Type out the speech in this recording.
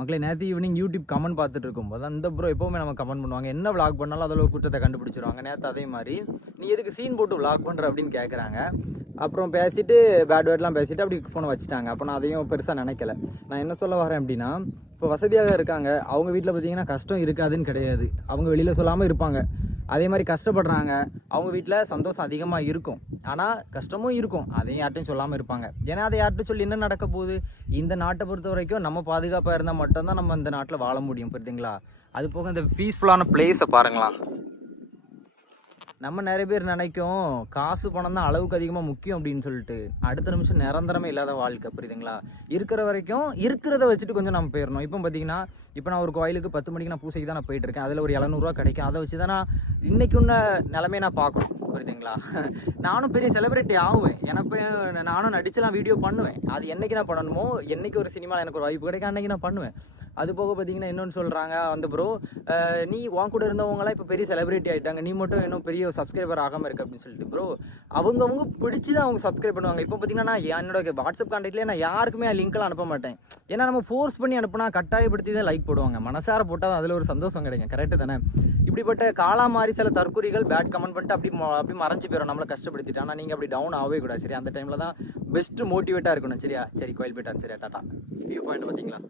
மக்களே நேற்று evening YouTube comment பார்த்துட்டு இருக்கும்போது அந்த ப்ரோ எப்போவுமே நம்ம கமெண்ட் பண்ணுவாங்க, என்ன விளாக் பண்ணாலும் அதில் ஒரு குற்றத்தை கண்டுபிடிச்சிருவாங்க. நேற்று அதே மாதிரி நீ எதுக்கு சீன் போட்டு விளாக் பண்ணுற அப்படின்னு கேட்குறாங்க. அப்புறம் பேசிட்டு பேட் வேர்ட்லாம் பேசிட்டு அப்படி ஃபோனை வச்சுட்டாங்க. அப்போ நான் அதையும் பெருசாக நினைக்கல. நான் என்ன சொல்ல வரேன் அப்படின்னா, இப்போ வசதியாக இருக்காங்க, அவங்க வீட்டில் பார்த்தீங்கன்னா கஷ்டம் இருக்காதுன்னு கிடையாது, அவங்க வெளியில் சொல்லாமல் இருப்பாங்க. அதே மாதிரி கஷ்டப்படுறாங்க, அவங்க வீட்டில் சந்தோஷம் அதிகமாக இருக்கும், ஆனால் கஷ்டமும் இருக்கும், அதையும் யார்ட்டையும் சொல்லாமல் இருப்பாங்க. ஏன்னா அதை யார்கிட்ட சொல்லி என்ன நடக்க போகுது? இந்த நாட்டை பொறுத்த வரைக்கும் நம்ம பாதுகாப்பாக இருந்தால் மட்டும்தான் நம்ம இந்த நாட்டில் வாழ முடியும், புரியுதுங்களா? அது போக இந்த பீஸ்ஃபுல்லான பிளேஸை பாருங்களா. நம்ம நிறைய பேர் நினைக்கும் காசு பணம் தான் அளவுக்கு அதிகமாக முக்கியம் அப்படின்னு சொல்லிட்டு. அடுத்த நிமிஷம் நிரந்தரமே இல்லாத வாழ்க்கை, புரியுதுங்களா? இருக்கிற வரைக்கும் இருக்கிறத வச்சுட்டு கொஞ்சம் நம்ம போயிடணும். இப்போ பார்த்தீங்கன்னா, இப்போ நான் ஒரு கோயிலுக்கு 10 மணிக்கு நான் பூசைக்கு தான் நான் போயிட்டு இருக்கேன். அதில் ஒரு 700 கிடைக்கும். அதை வச்சு தான் நான் இன்னைக்கு உள்ள நிலைமையை நான் பார்க்கணும், புரியுதுங்களா? நானும் பெரிய செலிபிரிட்டி ஆகுவேன், எனக்கு நானும் நடிச்சுலாம் வீடியோ பண்ணுவேன். அது என்னைக்கு நான் பண்ணணுமோ, என்னைக்கு ஒரு சினிமாவில் எனக்கு ஒரு வாய்ப்பு கிடைக்கும் அன்னைக்கு நான் பண்ணுவேன். அது போக பார்த்தீங்கன்னா இன்னொன்று சொல்கிறாங்க வந்து ப்ரோ, நீ உன் கூட இருந்தவங்களாம் இப்போ பெரிய செலிபிரிட்டி ஆகிட்டாங்க, நீ மட்டும் இன்னும் பெரிய சப்ஸ்கிரைபர் ஆகாமல் இருக்கு அப்படின்னு சொல்லிட்டு. ப்ரோ, அவங்கவுங்க பிடிச்சி தான் அவங்க சப்ஸ்கிரைப் பண்ணுவாங்க. இப்போ பார்த்தீங்கன்னா நான் என்னோட வாட்ஸ்அப் கான்டாக்ட்லேயே நான் யாருக்குமே லிங்க்லாம் அனுப்ப மாட்டேன். ஏன்னா நம்ம ஃபோர்ஸ் பண்ணி அனுப்புனா கட்டாயப்படுத்தி தான் லைக் போடுவாங்க. மனசார போட்டால் அதில் ஒரு சந்தோஷம் கிடைக்கும், கரெக்டு தானே? இப்படிப்பட்ட காலா மாதிரி சில தற்கொலைகள் பேட் கமெண்ட் பண்ணிட்டு அப்படி மறைஞ்சு போயிடும், நம்மளை கஷ்டப்படுத்திட்டு. ஆனால் நீங்கள் அப்படி டவுன் ஆகவே கூடாது, சரி? அந்த டைமில் தான் பெஸ்ட்டு மோட்டிவேட்டாக இருக்கணும், சரியா? சரி, கோயில் போயிட்டார், சரியா? டாட்டா. வியூ பாயிண்ட் பார்த்தீங்களா?